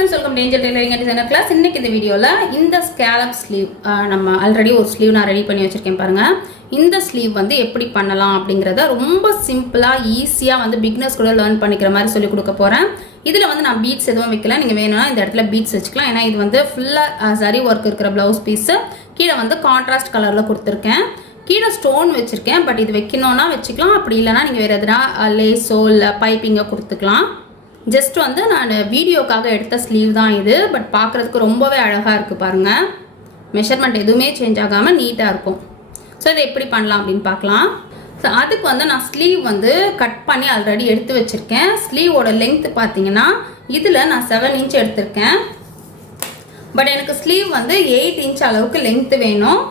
friends, welcome to Angel Tailoring and Designer class. இன்னைக்கு இந்த வீடியோல இந்த ஸ்கேலப் ஸ்லீவ் நம்ம ஆல்ரெடி ஒரு ஸ்லீவ் நான் ரெடி பண்ணி வச்சிருக்கேன் பாருங்க. இந்த ஸ்லீவ் வந்து எப்படி பண்ணலாம் அப்படிங்கறத ரொம்ப சிம்பிளா ஈஸியா வந்து பிகினர்ஸ் கூட லேர்ன் பண்ணிக்கிற மாதிரி சொல்லி கொடுக்க போறேன். இதுல வந்து நான் பீட்ஸ் எதுவும் வைக்கல. நீங்க வேணும்னா இந்த இடத்துல பீட்ஸ் வச்சுக்கலாம். ஏன்னா இது வந்து ஃபுல்லா சரி ஒர்க் இருக்கிற ப்ளவுஸ் பீஸ். கீழே வந்து கான்ட்ராஸ்ட் கலர்ல கொடுத்துருக்கேன். கீழே ஸ்டோன் வச்சிருக்கேன். பட் இது வைக்கணும்னா வச்சுக்கலாம். அப்படி இல்லைன்னா நீங்க வேற எதுனா லேஸோ இல்லை பைப்பிங்கோ கொடுத்துக்கலாம். ஜஸ்ட் வந்து நான் வீடியோக்காக எடுத்த ஸ்லீவ் தான் இது. பட் பார்க்குறதுக்கு ரொம்பவே அழகாக இருக்குது பாருங்கள். மெஷர்மெண்ட் எதுவுமே சேஞ்ச் ஆகாமல் நீட்டாக இருக்கும். ஸோ இதை எப்படி பண்ணலாம் அப்படின்னு பார்க்கலாம். ஸோ அதுக்கு வந்து நான் ஸ்லீவ் வந்து கட் பண்ணி ஆல்ரெடி எடுத்து வச்சுருக்கேன். ஸ்லீவோட லென்த்து பார்த்தீங்கன்னா இதில் நான் 7 இன்ச் எடுத்திருக்கேன். பட் எனக்கு ஸ்லீவ் வந்து 8 இன்ச் அளவுக்கு லென்த்து வேணும்.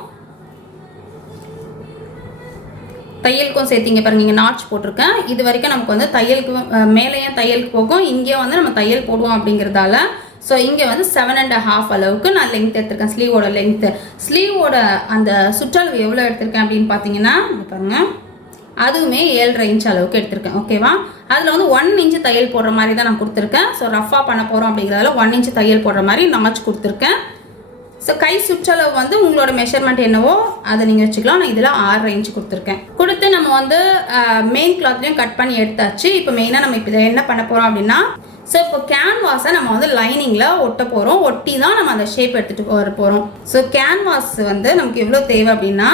தையலுக்கும் சேர்த்திங்க பாருங்க, இங்கே நாட்ச் போட்டிருக்கேன். இது வரைக்கும் நமக்கு வந்து தையலுக்கு மேலேயும் தையலுக்கு போகும், இங்கே வந்து நம்ம தையல் போடுவோம் அப்படிங்கிறதால ஸோ இங்கே வந்து 7.5 அளவுக்கு நான் லென்த் எடுத்திருக்கேன். ஸ்லீவோட லென்த்து, ஸ்லீவோட அந்த சுற்றளவு எவ்வளோ எடுத்திருக்கேன் அப்படின்னு பார்த்தீங்கன்னா பாருங்கள், அதுவுமே 7.5 இன்ச் அளவுக்கு எடுத்திருக்கேன். ஓகேவா? அதில் வந்து 1 இன்ச்சு தையல் போடுற மாதிரி தான் நான் கொடுத்துருக்கேன். ஸோ ரஃபாக பண்ண போகிறோம் அப்படிங்கிறதால 1 இன்ச்சு தையல் போடுற மாதிரி நாட்ச் கொடுத்துருக்கேன். ஸோ கை சுற்றளவு வந்து உங்களோட மெஷர்மெண்ட் என்னவோ அதை நீங்கள் வச்சுக்கலாம். நான் இதில் 6.5 இன்ச் கொடுத்துருக்கேன். கொடுத்து நம்ம வந்து மெயின் கிளாத்லையும் கட் பண்ணி எடுத்தாச்சு. இப்போ மெயினாக நம்ம இப்போ இதை என்ன பண்ண போகிறோம் அப்படின்னா, ஸோ இப்போ கேன்வாஸை நம்ம வந்து லைனிங்கில் ஒட்ட போகிறோம். ஒட்டி தான் நம்ம அந்த ஷேப் எடுத்துகிட்டு வர போகிறோம். ஸோ கேன்வாஸ் வந்து நமக்கு எவ்வளோ தேவை அப்படின்னா,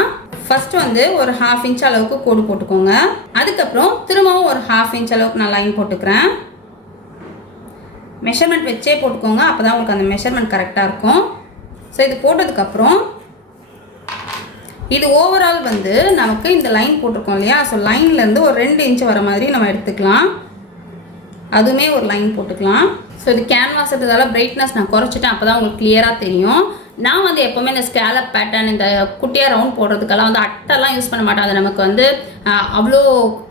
ஃபர்ஸ்ட் வந்து ஒரு 1/2 இன்ச் அளவுக்கு கோடு போட்டுக்கோங்க. அதுக்கப்புறம் திரும்பவும் ஒரு 1/2 இன்ச் அளவுக்கு நான் லைன் போட்டுக்கிறேன். மெஷர்மெண்ட் வச்சே போட்டுக்கோங்க, அப்போ தான் உங்களுக்கு அந்த மெஷர்மெண்ட் கரெக்டாக இருக்கும். ஸோ இது போட்டதுக்கப்புறம் இது ஓவரால் வந்து நமக்கு இந்த லைன் போட்டிருக்கோம் இல்லையா, ஸோ லைன்லேருந்து ஒரு 2 இன்ச் வர மாதிரி நம்ம எடுத்துக்கலாம். அதுவுமே ஒரு லைன் போட்டுக்கலாம். ஸோ இது கேன்வாஸ் எடுத்ததால பிரைட்னஸ் நான் குறைச்சிட்டேன், அப்போ தான் உங்களுக்கு கிளியராக தெரியும். நான் வந்து எப்போவுமே இந்த ஸ்கேலப் பேட்டர்ன் இந்த குட்டியாக ரவுண்ட் போடுறதுக்கெல்லாம் வந்து அட்டெல்லாம் யூஸ் பண்ண மாட்டேன். அது நமக்கு வந்து அவ்வளோ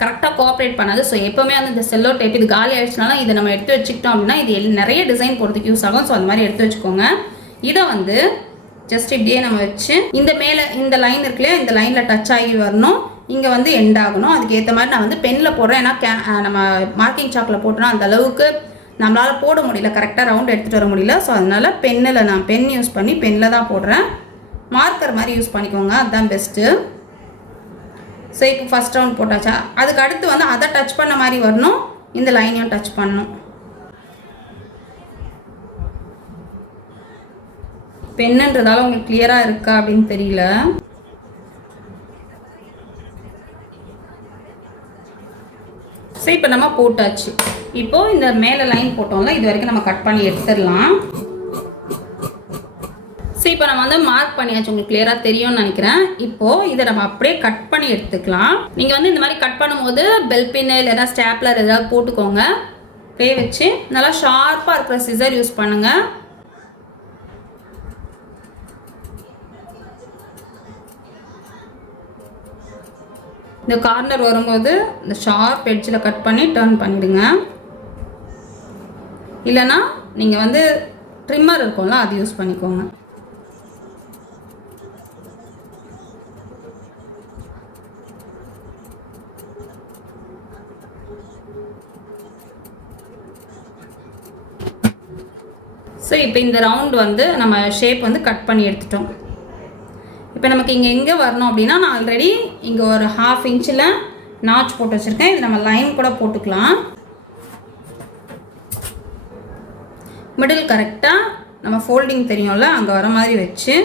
கரெக்டாக கோஆப்ரேட் பண்ணாது. ஸோ எப்போவுமே வந்து இந்த செல்லோ டேப் இது காலி ஆகிடுச்சுனாலும் இதை நம்ம எடுத்து வச்சுக்கிட்டோம் அப்படின்னா இது நிறைய டிசைன் போடுறதுக்கு யூஸ் ஆகும். ஸோ அந்த மாதிரி எடுத்து வச்சுக்கோங்க. இதை வந்து ஜஸ்ட் இப்படியே நம்ம வச்சு இந்த மேலே இந்த லைன் இருக்குல்லையா, இந்த லைனில் டச் ஆகி வரணும். இங்கே வந்து எண்ட் ஆகணும். அதுக்கு ஏற்ற மாதிரி நான் வந்து பெனில் போடுறேன். ஏன்னா நம்ம மார்க்கிங் சாக்கில் போட்டோன்னா அந்த அளவுக்கு நம்மளால் போட முடியல, கரெக்டாக ரவுண்ட் எடுத்துகிட்டு வர முடியல. ஸோ அதனால் பென்னில் நான் பென் யூஸ் பண்ணி பெனில் தான் போடுறேன். மார்க்கர் மாதிரி யூஸ் பண்ணிக்கோங்க, அதுதான் பெஸ்ட்டு. ஸோ இப்போ ஃபஸ்ட் ரவுண்ட் போட்டாச்சா, அதுக்கு அடுத்து வந்து அதை டச் பண்ண மாதிரி வரணும், இந்த லைனையும் டச் பண்ணணும். பென்னுன்றதால உங்களுக்கு கிளியராக இருக்கா அப்படின்னு தெரியல. ஸோ இப்போ நம்ம போட்டாச்சு. இப்போது இந்த மேலே லைன் போட்டோம்ல, இது வரைக்கும் நம்ம கட் பண்ணி எடுத்துடலாம். ஸோ இப்போ நம்ம வந்து மார்க் பண்ணியாச்சு, உங்களுக்கு கிளியராக தெரியும்னு நினைக்கிறேன். இப்போது இதை நம்ம அப்படியே கட் பண்ணி எடுத்துக்கலாம். நீங்கள் வந்து இந்த மாதிரி கட் பண்ணும்போது பெல் பின்னு இல்லைன்னா ஸ்டாப்லர் ஏதாவது போட்டுக்கோங்க. அப்படியே வச்சு நல்லா ஷார்ப்பாக இருக்கிற சிசர் யூஸ் பண்ணுங்கள். இந்த கார்னர் வரும்போது இந்த ஷார்ப் எட்ஜில் கட் பண்ணி டர்ன் பண்ணிவிடுங்க. இல்லைன்னா நீங்கள் வந்து ட்ரிம்மர் இருக்கும்ல, அது யூஸ் பண்ணிக்கோங்க. ஸோ இப்போ இந்த ரவுண்ட் வந்து நம்ம ஷேப் வந்து கட் பண்ணி எடுத்துட்டோம். இப்போ நமக்கு இங்கே எங்கே வரணும் அப்படின்னா, நான் ஆல்ரெடி இங்கே ஒரு 1/2 இன்ச்சில் நாட்ச் போட்டு வச்சுருக்கேன். இது நம்ம லைன் கூட போட்டுக்கலாம். மிடில் கரெக்டாக நம்ம ஃபோல்டிங் தெரியும்ல, அங்கே வர மாதிரி வச்சு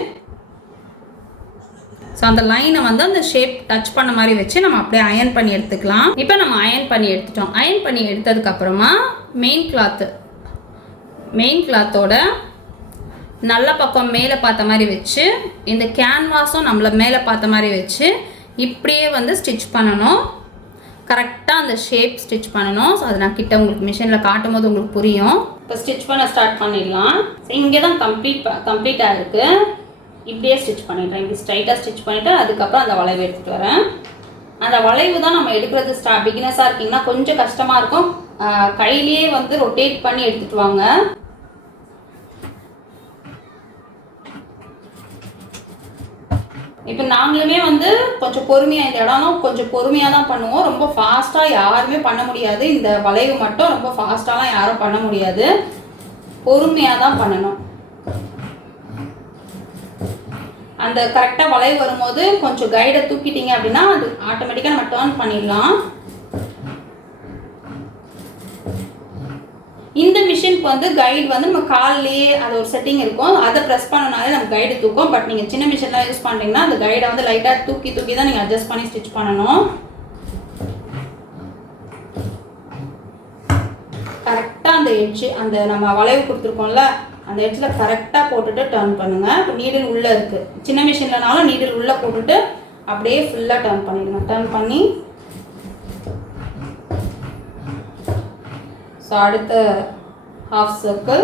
ஸோ அந்த லைனை வந்து அந்த ஷேப் டச் பண்ண மாதிரி வச்சு நம்ம அப்படியே அயன் பண்ணி எடுத்துக்கலாம். இப்போ நம்ம அயன் பண்ணி எடுத்துட்டோம். அயன் பண்ணி எடுத்ததுக்கப்புறமா மெயின் கிளாத்தோட நல்ல பக்கம் மேலே பார்த்த மாதிரி வச்சு, இந்த கேன்வாஸும் நம்மளை மேலே பார்த்த மாதிரி வச்சு இப்படியே வந்து ஸ்டிச் பண்ணணும். கரெக்டாக அந்த ஷேப் ஸ்டிச் பண்ணணும். ஸோ அதை நான் கிட்ட உங்களுக்கு மிஷினில் காட்டும் போது உங்களுக்கு புரியும். இப்போ ஸ்டிச் பண்ண ஸ்டார்ட் பண்ணிடலாம். ஸோ இங்கே தான் கம்ப்ளீட்டாக இருக்குது. இப்படியே ஸ்டிச் பண்ணிடுறேன். இப்படி ஸ்ட்ரைட்டாக ஸ்டிச் பண்ணிவிட்டு அதுக்கப்புறம் அந்த வளைவு எடுத்துகிட்டு வரேன். அந்த வளைவு தான் நம்ம எடுக்கிறது பிகினஸாக இருக்கீங்கன்னா கொஞ்சம் கஷ்டமாக இருக்கும். கையிலேயே வந்து ரொட்டேட் பண்ணி எடுத்துகிட்டு வாங்க. இப்போ நாங்களுமே வந்து கொஞ்சம் பொறுமையாக, இந்த இடம் கொஞ்சம் பொறுமையாக தான் பண்ணுவோம். ரொம்ப ஃபாஸ்ட்டாக யாருமே பண்ண முடியாது. இந்த வளைவு மட்டும் ரொம்ப ஃபாஸ்ட்டாலாம் யாரும் பண்ண முடியாது. பொறுமையாக தான் பண்ணணும். அந்த கரெக்டாக வளைவு வரும்போது கொஞ்சம் கைடை தூக்கிட்டீங்க அப்படின்னா அது ஆட்டோமேட்டிக்காக நம்ம டர்ன் பண்ணிடலாம். இந்த மிஷினுக்கு வந்து கைடு வந்து நம்ம கால்லேயே அது ஒரு செட்டிங் இருக்கும், அதை ப்ரெஸ் பண்ணனாலே நம்ம கைடு தூக்கும். பட் நீங்கள் சின்ன மிஷின்லாம் யூஸ் பண்ணுறீங்கன்னா அந்த கைடை வந்து லைட்டாக தூக்கி தான் நீங்கள் அட்ஜஸ்ட் பண்ணி ஸ்டிச் பண்ணணும். கரெக்டாக அந்த எட்ஜ் அந்த நம்ம வளைவு கொடுத்துருக்கோம்ல அந்த எட்ஜில் கரெக்டாக போட்டுட்டு டர்ன் பண்ணுங்கள். இப்போ நீடில் உள்ளே இருக்குது, சின்ன மிஷின்லனாலும் நீடில் உள்ளே போட்டுட்டு அப்படியே ஃபுல்லாக டர்ன் பண்ணிடுங்க. டர்ன் பண்ணி ஸோ அடுத்த ஹாஃப் சர்க்கிள்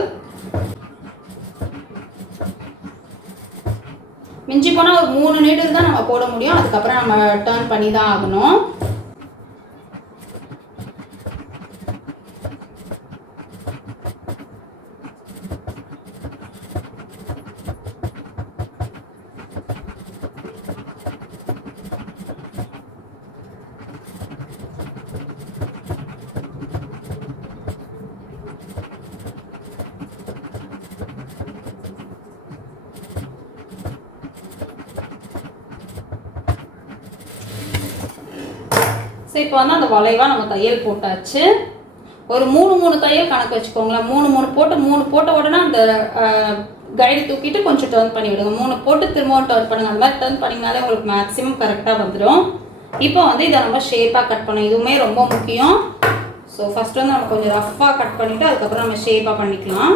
மிஞ்சி போனால் ஒரு 3 நீடில் தான் நம்ம போட முடியும், அதுக்கப்புறம் நம்ம டர்ன் பண்ணி தான் ஆகணும். ஸோ இப்போ வந்து அந்த வளைவாக நம்ம தையல் போட்டாச்சு. ஒரு 3 தையல் கணக்கு வச்சுக்கோங்களேன். 3 போட்ட உடனே அந்த கைடு தூக்கிட்டு கொஞ்சம் டர்ன் பண்ணி விடுங்க. 3 போட்டு திரும்பவும் டர்ன் பண்ணுங்க. அந்த மாதிரி டர்ன் பண்ணிங்கனாலே உங்களுக்கு மேக்ஸிமம் கரெக்டாக வந்துடும். இப்போ வந்து இதை நம்ம ஷேப்பாக கட் பண்ணணும், இதுவுமே ரொம்ப முக்கியம். ஸோ ஃபஸ்ட்டு வந்து நம்ம கொஞ்சம் ரஃப்பாக கட் பண்ணிவிட்டு அதுக்கப்புறம் நம்ம ஷேப்பாக பண்ணிக்கலாம்.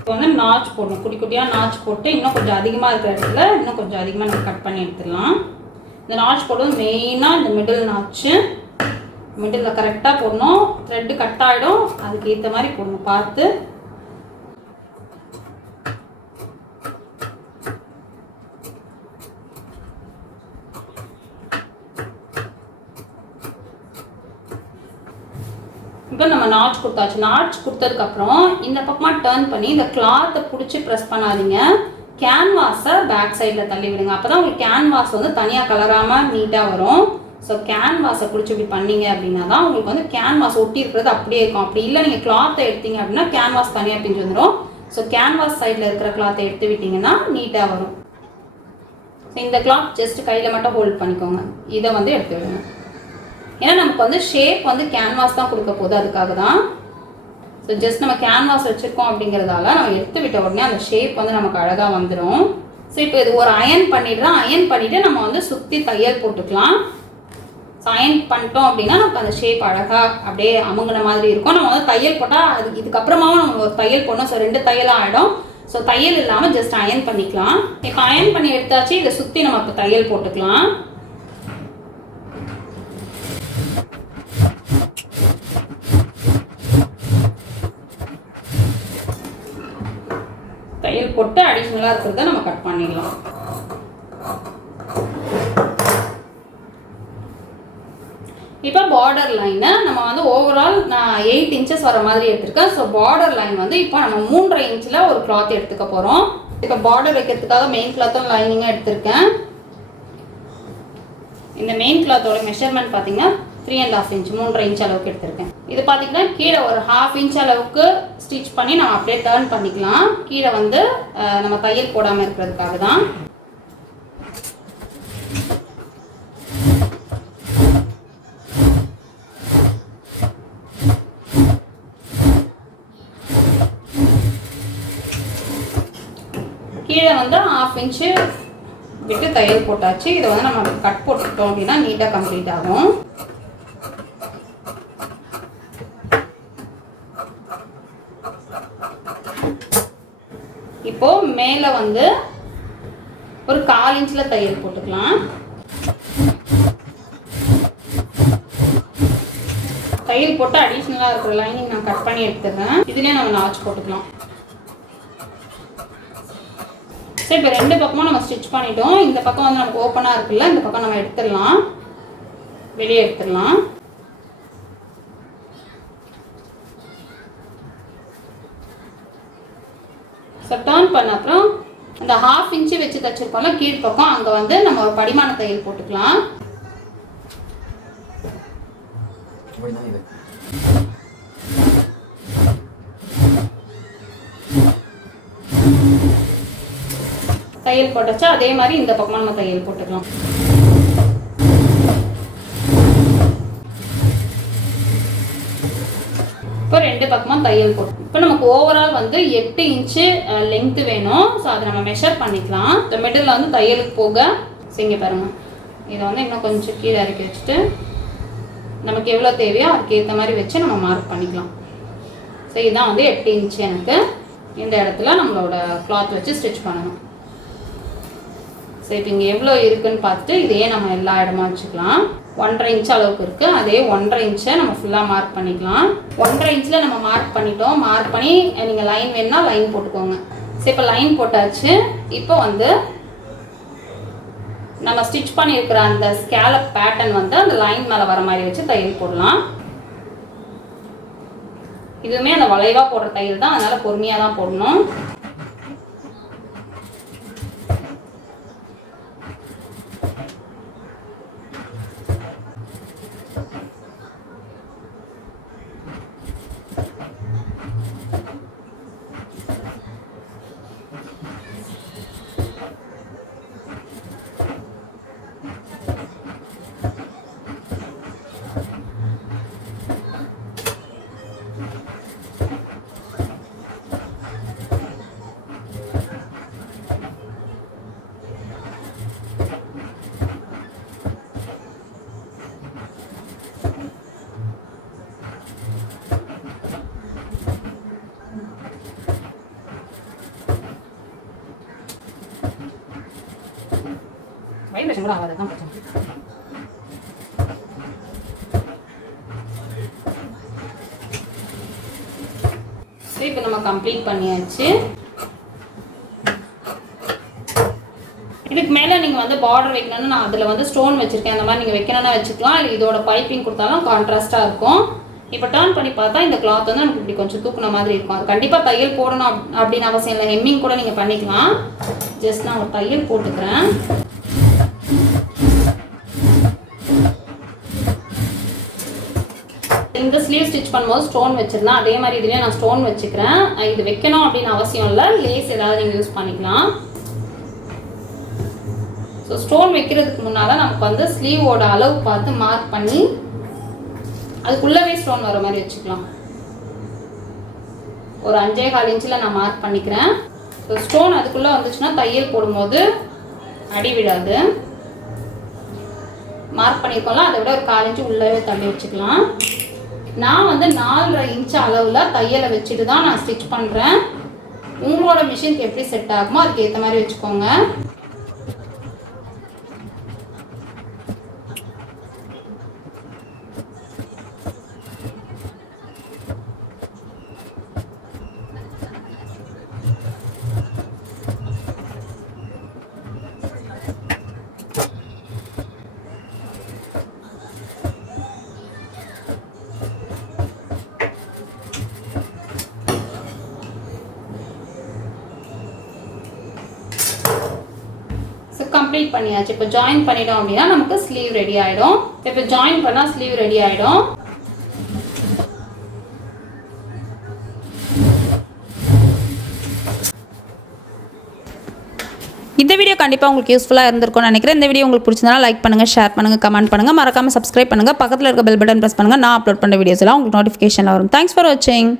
இப்போ வந்து நாச் போடணும், குட்டி குட்டியாக நாச் போட்டு இன்னும் கொஞ்சம் அதிகமாக இருக்கிற இடத்துல இன்னும் கொஞ்சம் அதிகமாக நம்ம கட் பண்ணி எடுத்துடலாம். இந்த நாச் போடுறது மெயினாக இந்த மிடில் நாச்சு, மிடில் கரெக்டாக போடணும். த்ரெட்டு கட் ஆகிடும், அதுக்கு ஏற்ற மாதிரி போடணும் பார்த்து. இப்போ நம்ம நாச் கொடுத்தாச்சு. நாச் கொடுத்ததுக்கப்புறம் இந்த பக்கமாக டர்ன் பண்ணி இந்த கிளாத்தை பிடிச்சி ப்ரெஸ் பண்ணாதீங்க, கேன்வாஸை பேக் சைடில் தள்ளி விடுங்க. அப்போ தான் உங்களுக்கு கேன்வாஸ் வந்து தனியாக கலராமல் நீட்டாக வரும். ஸோ கேன்வாஸை பிடிச்சி இப்படி பண்ணீங்க அப்படின்னா தான் உங்களுக்கு வந்து கேன்வாஸ் ஒட்டி இருக்கிறது அப்படியே இருக்கும். அப்படி இல்லை நீங்கள் கிளாத்தை எடுத்தீங்க அப்படின்னா கேன்வாஸ் தனியாக பிஞ்சு வந்துடும். ஸோ கேன்வாஸ் சைடில் இருக்கிற கிளாத்தை எடுத்து விட்டிங்கன்னா நீட்டாக வரும். ஸோ இந்த கிளாத் ஜஸ்ட் கையில் மட்டும் ஹோல்ட் பண்ணிக்கோங்க, இதை வந்து எடுத்து விடுங்க. ஏன்னா நமக்கு வந்து ஷேப் வந்து கேன்வாஸ் தான் கொடுக்க போகுது, அதுக்காக தான். ஸோ ஜஸ்ட் நம்ம கேன்வாஸ் வச்சுருக்கோம் அப்படிங்கிறதால நம்ம எடுத்து விட்ட உடனே அந்த ஷேப் வந்து நமக்கு அழகாக வந்துடும். ஸோ இப்போ இது ஒரு அயன் பண்ணிடுறோம். அயன் பண்ணிவிட்டு நம்ம வந்து சுற்றி தையல் போட்டுக்கலாம். ஸோ அயன் பண்ணிட்டோம் அப்படின்னா நமக்கு அந்த ஷேப் அழகாக அப்படியே அமுங்கின மாதிரி இருக்கும். நம்ம வந்து தையல் போட்டால் அது இதுக்கப்புறமாவும் நம்ம ஒரு தையல் போடணும். ஸோ 2 தையலாக ஆகிடும். ஸோ தையல் இல்லாமல் ஜஸ்ட் அயன் பண்ணிக்கலாம். இப்போ அயன் பண்ணி எடுத்தாச்சு, இதை சுற்றி நம்ம இப்போ தையல் போட்டுக்கலாம். தையல் போட்டு அடிஷ்னலாக இருக்கிறத நம்ம கட் பண்ணிடலாம். இப்போ பார்டர் லைனை நம்ம வந்து ஓவரால் நான் 8 இன்ச்சஸ் வர மாதிரி எடுத்திருக்கேன். ஸோ பார்டர் லைன் வந்து இப்போ நம்ம 3.5 இன்ச்சில் ஒரு கிளாத் எடுத்துக்க போகிறோம். இப்போ பார்டர் வைக்கிறதுக்காக மெயின் கிளாத்தும் லைனிங்காக எடுத்திருக்கேன். இந்த மெயின் கிளாத்தோட மெஷர்மெண்ட் பார்த்தீங்கன்னா 3.5 இன்ச், 3.5 இன்ச் அளவுக்கு எடுத்திருக்கேன். இது பார்த்தீங்கன்னா கீழே ஒரு 1/2 இன்ச் அளவுக்கு ஸ்டிச் பண்ணி நம்ம அப்படியே டர்ன் பண்ணிக்கலாம். கீழே வந்து நம்ம தையல் போடாமல் இருக்கிறதுக்காக தான். கீழே வந்து 1/2 இன்ச்சு விட்டு தையல் போட்டாச்சு. இதை வந்து நம்ம கட் போட்டுக்கிட்டோம் அப்படின்னா நீட்டாக கம்ப்ளீட் ஆகும். இப்போ மேலே வந்து ஒரு 1/4 இன்ச்சில் தையல் போட்டுக்கலாம். தையல் போட்டு அடிஷ்னலாக இருக்கிற லைனிங் நான் கட் பண்ணி எடுத்துடுறேன். இதுலேயே நம்ம நாச் போட்டுக்கலாம். சரி, இப்போ 2 பக்கமும் நம்ம ஸ்டிச் பண்ணிட்டோம். இந்த பக்கம் வந்து நமக்கு ஓப்பனாக இருக்குல்ல, இந்த பக்கம் நம்ம எடுத்துடலாம், வெளியே எடுத்துடலாம். ஸோ டர்ன் பண்ண அப்புறம் அந்த 1/2 இன்ச்சு வச்சு தைச்சிருக்கோம்ல கீழ்ப்பக்கம், அங்கே வந்து நம்ம ஒரு படிமான தையல் போட்டுக்கலாம். தையல் போட்டாச்சா, அதே மாதிரி இந்த பக்கமாக நம்ம தையல் போட்டுக்கலாம். இப்போ 2 பக்கமாக தையல் போட்டு இப்போ நமக்கு ஓவரால் வந்து 8 இன்ச்சு லென்த்து வேணும். ஸோ அதை நம்ம மெஷர் பண்ணிக்கலாம். இந்த மிடில் வந்து தையலுக்கு போக செய்ய பாருங்கள். இதை வந்து இன்னும் கொஞ்சம் கீழே இறக்கி வச்சுட்டு நமக்கு எவ்வளோ தேவையோ அதுக்கேற்ற மாதிரி வச்சு நம்ம மார்க் பண்ணிக்கலாம். ஸோ இதுதான் வந்து 8 இன்ச்சு எனக்கு. இந்த இடத்துல நம்மளோட கிளாத் வச்சு ஸ்டிச் பண்ணணும். ஸோ இப்போ இங்கே எவ்வளோ இருக்குதுன்னு பார்த்துட்டு இதையே நம்ம எல்லா இடமா வச்சுக்கலாம். 1.5 இன்ச் அளவுக்கு இருக்குது. அதே 1.5 இன்ச்சை நம்ம ஃபுல்லாக மார்க் பண்ணிக்கலாம். 1.5 இன்ச்சில் நம்ம மார்க் பண்ணிட்டோம். மார்க் பண்ணி நீங்கள் லைன் வேணுன்னா லைன் போட்டுக்கோங்க. ஸோ இப்போ லைன் போட்டாச்சு. இப்போ வந்து நம்ம ஸ்டிச் பண்ணியிருக்கிற அந்த ஸ்கேலப் பேட்டர்ன் வந்து அந்த லைன் மேலே வர மாதிரி வச்சு தையல் போடலாம். இதுவுமே அந்த வளைவாக போடுற தையல் தான், அதனால் பொறுமையாக தான் போடணும். வைப்ரேஷன் கூட ஆகாது தான் பிரச்சனை. இப்போ நம்ம கம்ப்ளீட் பண்ணியாச்சு. இதுக்கு மேலே நீங்கள் வந்து பார்டர் வைக்கணும்னு நான் அதில் வந்து ஸ்டோன் வச்சுருக்கேன். அந்த மாதிரி நீங்கள் வைக்கணும்னா வச்சுக்கலாம். இல்லை இதோட பைப்பிங் கொடுத்தாலும் கான்ட்ராஸ்ட்டாக இருக்கும். இப்போ டர்ன் பண்ணி பார்த்தா இந்த கிளாத் வந்து நமக்கு இப்படி கொஞ்சம் தூக்குன மாதிரி இருக்கும். அது கண்டிப்பாக தையல் போடணும் அப்படின்னு அவசியம் இல்லை. ஹெம்மிங் கூட நீங்கள் பண்ணிக்கலாம். ஜஸ்ட் நான் ஒரு தையல் போட்டுக்கிறேன். இந்த ஸ்லீவ் ஸ்டிச் பண்ணும்போது ஸ்டோன் வச்சிருந்தேன். அதே மாதிரி இதுலேயே நான் ஸ்டோன் வச்சுக்கிறேன். இது வைக்கணும் அப்படின்னு அவசியம் இல்லை. லேஸ் ஏதாவது நீங்கள் யூஸ் பண்ணிக்கலாம். ஸோ ஸ்டோன் வைக்கிறதுக்கு முன்னால் நமக்கு வந்து ஸ்லீவோட அளவு பார்த்து மார்க் பண்ணி அதுக்குள்ளவே ஸ்டோன் வர மாதிரி வச்சுக்கலாம். ஒரு 5.25 இன்ச்சில் நான் மார்க் பண்ணிக்கிறேன். ஸோ ஸ்டோன் அதுக்குள்ளே வந்துச்சுன்னா தையல் போடும்போது அடி விடாது. மார்க் பண்ணியிருக்கோம்ல, அதை விட ஒரு 1/4 இன்ச்சு உள்ளவே தள்ளி வச்சுக்கலாம். நான் வந்து 4.5 இன்ச்சு அளவில் தையலை வச்சுட்டு தான் நான் ஸ்டிச் பண்ணுறேன். உங்களோட மிஷினுக்கு எப்படி செட் ஆகுமோ அதுக்கு ஏற்ற மாதிரி வச்சுக்கோங்க. கம்ப்ளீட் பண்ணியாச்சு. இப்போ ஜாயின் பண்ணிட்டோம் அப்படின்னா நமக்கு ஸ்லீவ் ரெடி ஆகிடும். இப்போ ஜாயின் பண்ணால் ஸ்லீவ் ரெடி ஆகிடும். இந்த வீடியோ கண்டிப்பாக உங்களுக்கு யூஸ்ஃபுல்லாக இருந்திருக்கும்னு நினைக்கிறேன். இந்த வீடியோ உங்களுக்கு பிடிச்சதுனா லைக் பண்ணுங்கள், ஷேர் பண்ணுங்கள், கமெண்ட் பண்ணுங்கள். மறக்காமல் சப்ஸ்கிரைப் பண்ணுங்கள். பக்கத்தில் இருக்க பெல் பட்டன் ப்ரெஸ் பண்ணுங்கள். நான் அப்லோட் பண்ணுற வீடியோஸ் எல்லாம் உங்களுக்கு நோட்டிஃபிகேஷனில் வரும். தேங்க்ஸ் ஃபார் வாட்சிங்.